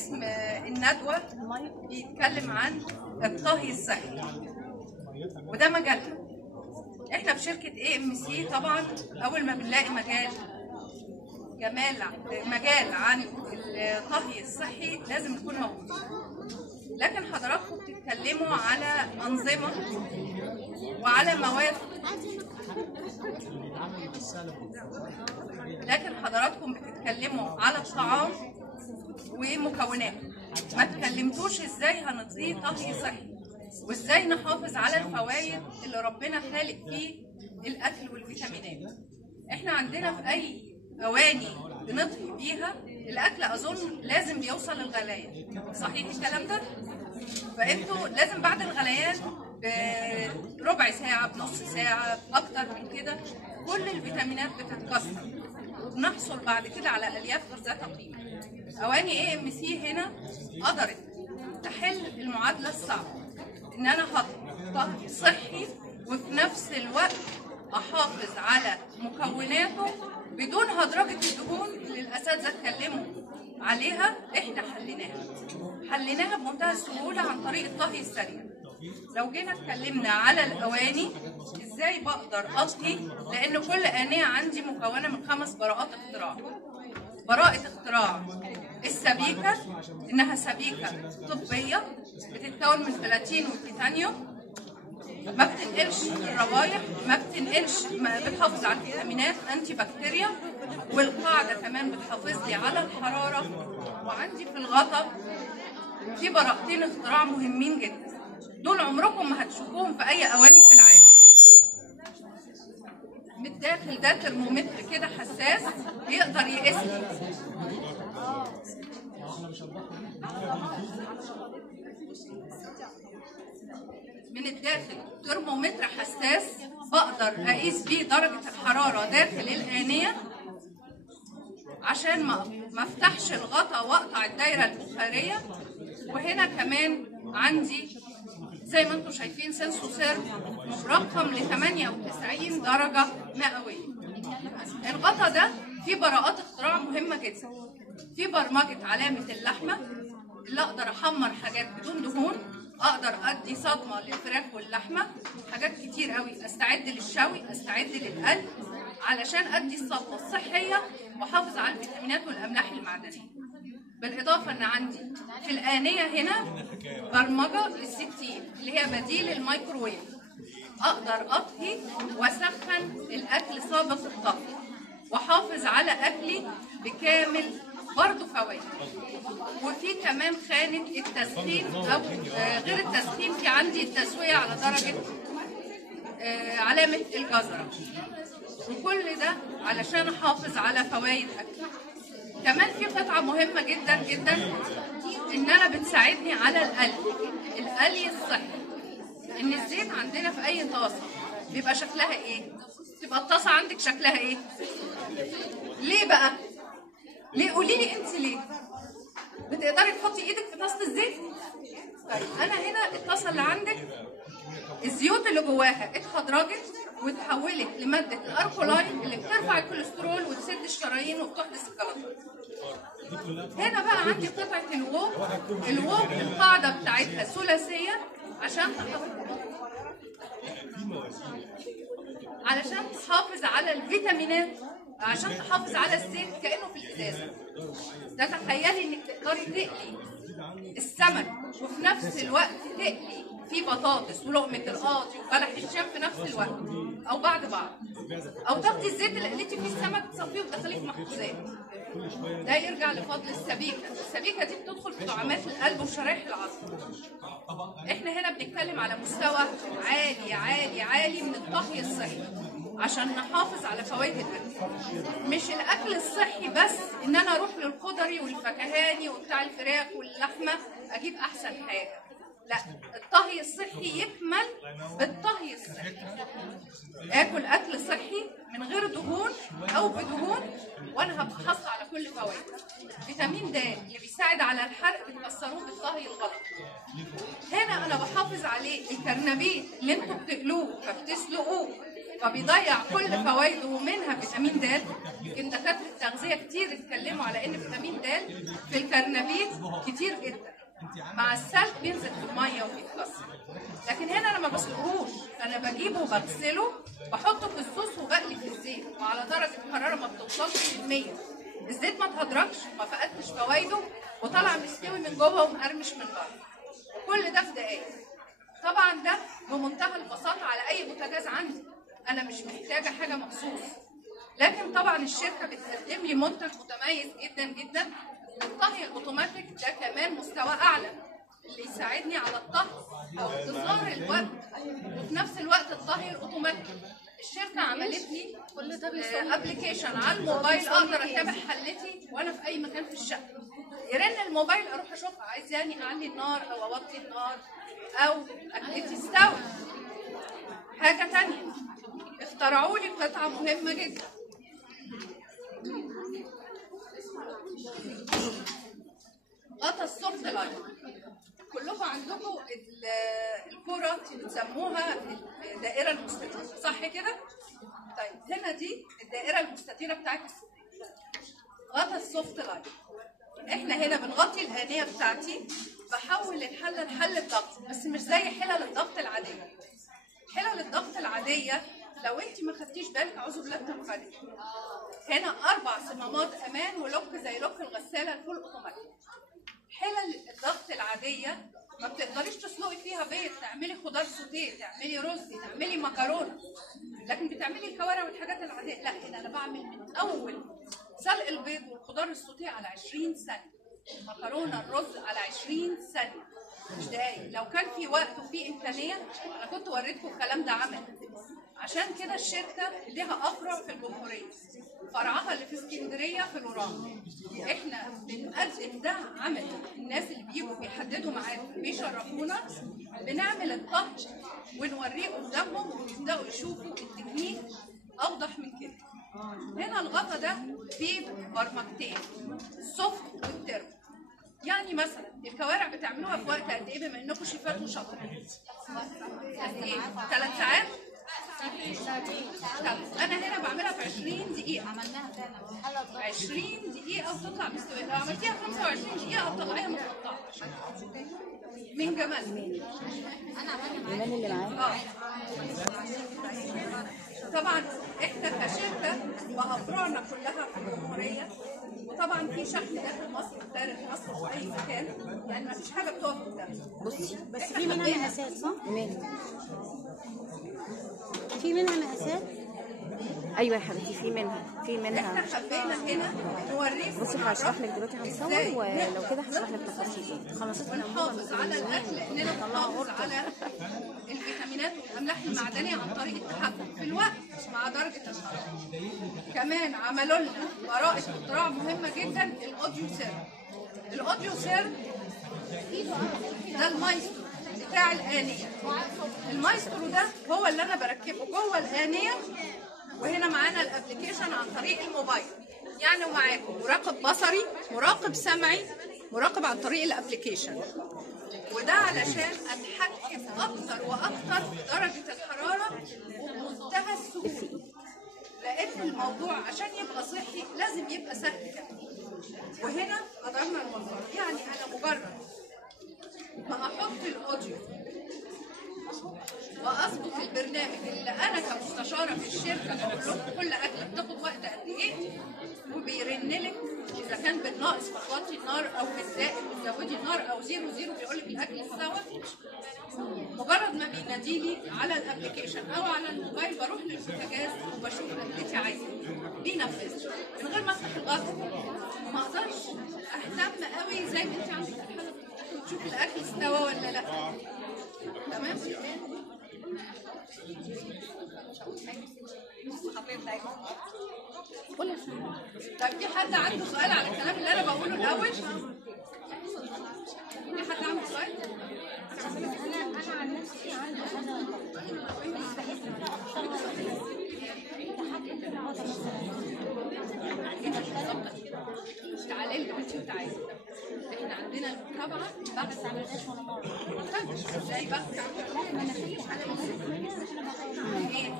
اسم الندوة بيتكلم عن الطهي الصحي، وده مجالنا. احنا في شركة AMC طبعا أول ما بنلاقي مجال عن الطهي الصحي لازم نكون موجودين. لكن حضراتكم بتتكلموا على أنظمة وعلى مواد، لكن حضراتكم بتتكلموا على الطعام ومكوناته، ما تكلمتوش ازاي هنطهيه طهي صحي وازاي نحافظ على الفوائد اللي ربنا خالق فيه الاكل والفيتامينات. احنا عندنا في اي اواني بنطهي بيها الاكل اظن لازم بيوصل الغليان، صحيح الكلام ده؟ فانتوا لازم بعد الغليان بربع ساعه بنص ساعه اكتر من كده كل الفيتامينات بتتكسر، وبنحصل بعد كده على الياف غير ذات قيمه. اواني AMC هنا قدرت تحل المعادله الصعبه ان انا طهي صحي وفي نفس الوقت احافظ على مكوناته بدون هدرجه الدهون اللي الاساتذه اتكلموا عليها. احنا حليناها بمنتهى السهوله عن طريق الطهي السريع. لو جينا اتكلمنا على الاواني ازاي بقدر اطهي، لان كل آنية عندي مكونه من 5 براءات اختراع. براءة اختراع السبيكة، انها سبيكة طبية بتتكون من بلاتين وتيتانيوم، ما بتنقلش الروايح، ما بتنقلش، بتحافظ على الفيتامينات، انتي بكتيريا، والقاعدة كمان بتحافظ لي على الحرارة. وعندي في الغطا في براءتين اختراع مهمين جدا، دول عمركم ما هتشوفوهم في اي اواني في العالم. من الداخل ده ترمومتر كده حساس بيقدر يقيس لي من الداخل ترمومتر حساس بقدر اقيس بيه درجة الحرارة داخل الآنية عشان ما افتحش الغطا واقطع الدايرة البخارية. وهنا كمان عندي زي ما انتم شايفين سنسوسير مرقم ل 98 درجة مئوية. الغطا ده فيه براءات اختراع مهمة جدا، في برمجة علامة اللحمة اللي اقدر احمر حاجات بدون دهون، اقدر ادي صدمة للفراخ واللحمة، حاجات كتير قوي، استعد للشوي، استعد للقلي علشان ادي الصدمة الصحية واحافظ على الفيتامينات والاملاح المعدنية. بالاضافة ان عندي في الآنية هنا برمجة لل60 اللي هي بديل الميكروويف، اقدر اطهي واسخن الاكل سابق الطهي واحافظ على اكلي بكامل برضه فوائد. وفي كمان خانة التسخين او غير التسخين، في عندي التسوية على درجة علامة الجزرة، وكل ده علشان احافظ على فوائد اكلي. كمان في قطعة مهمة جدا جدا انها بتساعدني على القلي الصحي. ان الزيت عندنا في اي طاسة بيبقى شكلها ايه؟ تبقى الطاسة عندك شكلها ايه؟ ليه بقى؟ ليه؟ قولي لي انت ليه؟ بتقدري تحطي ايدك في طاسة الزيت؟ طيب انا هنا الطاسة اللي عندك الزيوت اللي جواها اتخدرجت وتحولت لمادة الأركولاين اللي بترفع الكوليسترول وتسد الشرايين وبتحدث الجلطات. هنا بقى عندي قطعة الووك القاعدة بتاعتها ثلاثية عشان تحافظ على الفيتامينات، عشان تحافظ على الزيت كأنه في الإزازة. ده تخيلي انك تقدري تقلي السمك وفي نفس الوقت تقلي في بطاطس ولقمة القاضي وبلح الشام في نفس الوقت او بعد بعض، او تاخدي الزيت اللي قليتي فيه السمك تصفيه وتدخليه في مخبوزات. ده يرجع لفضل السبيكة دي بتدخل في دعامات القلب وشرايح العظم. احنا هنا بنتكلم على مستوى عالي عالي عالي من الطهي الصحي عشان نحافظ على فوائد الاكل. مش الاكل الصحي بس ان انا اروح للخضري والفكهاني وبتاع الفراخ واللحمه اجيب احسن حاجه، لا، الطهي الصحي يكمل بالطهي الصحي. اكل اكل صحي من غير دهون او بدهون وانا هبقى حاصله على كل فوائد. فيتامين د اللي بيساعد على الحرق بتكسروه بالطهي الغلط. هنا انا بحافظ عليه. الكرنبيت اللي انتوا بتقلوه فبتسلقوه فبيضيع كل فوائده ومنها فيتامين د. يمكن دكاتره التغذيه كتير اتكلموا على ان فيتامين د في الكرنبيت كتير جدا، مع السلق بينزل في الميه وبيتكسر. لكن هنا انا ما بسلقهوش، انا بجيبه وبغسله بحطه في الصوص وبقلي في الزيت وعلى درجه حراره ما بتوصلش ل 100. الزيت ما اتهدرجش، ما فقدتش فوائده، وطلع مستوي من جوه ومقرمش من بره، وكل ده في دقايق. طبعا ده بمنتهى البساطه على اي بوتاجاز عندي، انا مش محتاجه حاجه مخصوص. لكن طبعا الشركه بتقدم لي منتج متميز جدا جدا، الطهي الاوتوماتيك ده كمان مستوى اعلى اللي يساعدني على الطهي او اختصار الوقت، وفي نفس الوقت الطهي الاوتوماتيك. الشركه عملت لي كل ده ابلكيشن على الموبايل اقدر اتابع حلتي وانا في اي مكان في الشقه. يرن الموبايل اروح اشوف عايزاني اعلي النار او اوطي النار او اكلتي استوت. حاجه ثانيه اخترعوا لي قطعه مهمه جدا، غطا السوفت لاين. كلكم عندكم الكوره بتسموها الدائره المستديره، صح كده؟ طيب هنا دي الدائره المستديره بتاعت السفريه، غطا السوفت لاين. احنا هنا بنغطي الآنية بتاعتي، بحول الحله لحله ضغط، بس مش زي حلل الضغط العاديه. حلل الضغط العاديه لو انت ما خدتيش بالك اعوذ بالله بتنفجري. هنا 4 صمامات امان ولوك زي لوك الغساله الفول اوتوماتيك. حلل الضغط العاديه ما بتقدريش تسلقي فيها بيض، تعملي خضار سوتيه، تعملي رز، تعملي مكرونه، لكن بتعملي الكوارع والحاجات العاديه. لا، هنا انا بعمل من اول سلق البيض والخضار السوتيه على 20 ثانيه، المكرونه الرز على 20 ثانيه، مش دقايق. لو كان في وقت وفي امكانيه انا كنت وريتكم الكلام ده عمل. عشان كده الشركه ليها افرع في الجمهوريه، فرعها اللي في اسكندريه في الورام. احنا بنقدم ده عمل، الناس اللي بيجوا بيحددوا معانا بيشرفونا، بنعمل الطهي ونوريه قدامهم ويبداوا يشوفوا التكنيك اوضح من كده. هنا الغطا ده فيه برمجتين، السوفت والتربو. يعني مثلا الكوارع بتعملوها في وقت قد ايه بما انكم شيفات وشاطرين؟ قد ايه؟ 3 ساعات؟ انا هنا بعملها في 20 دقيقه. عملناها فعلا 20 دقيقه وتطلع مستويه. لو عملتيها في 25 دقيقه هتطلعيها متقطعه من جمال. انا عملنا اللي معاك. طبعا احنا كشركه بافرعنا كلها في الجمهوريه، وطبعا في شحن داخل مصر وخارج مصر في اي مكان، يعني ما فيش حاجه بتقف قدامنا. بصي بس في منها مقاسات صح؟ في منها مقاسات؟ ايوه يا حبيبتي، في منها احنا حبينا هنا نوريكم. بصي هشرح لك دلوقتي، هنصور ولو كده هشرح لك تفاصيل. خلاص ونحافظ على الاكل لاننا بنحافظ على الفيتامينات والاملاح المعدنيه عن طريق التحكم في الوقت مع درجه الحراره. كمان عملوا لنا براءه اختراع مهمه جدا، الاوديو سير. الاوديو سير ده المايسترو بتاع الآنية. المايسترو ده هو اللي انا بركبه جوه الآنية، وهنا معانا الابلكيشن عن طريق الموبايل. يعني ومعاكم مراقب بصري، مراقب سمعي، مراقب عن طريق الابلكيشن. وده علشان اتحكم اكتر واكتر في درجه الحراره وبمنتهى السهوله، لان الموضوع عشان يبقى صحي لازم يبقى سهل كمان. وهنا قدرنا نوفر، يعني انا مجرد ما احط الاوديو واظبط البرنامج اللي انا كمستشاره في الشركه بقول لكم كل اكله بتاخد وقت قد ايه، وبيرن لك اذا كان بالناقص فتوطي النار او بالزائد بتزودي النار او 0 0 بيقول لك الاكل استوى. مجرد ما بينادي لي على الابلكيشن او على الموبايل بروح للبوتاجاز وبشوف اكلتي عايزه بينفذ من غير ما افتح الغطا. ما اقدرش اهتم قوي زي ما انت عندك في الحلقه وتشوف الاكل استوى ولا لا. تمام؟ طيب في حد عنده سؤال على الكلام اللي انا بقوله الاول؟ في حد عنده سؤال؟ انا عن نفسي عندي تعالي لي انت وتعالي. احنا عندنا المتابعه بعد عملناش ولا مره. ازاي بقى؟ لا ما انا في حاجه ايه؟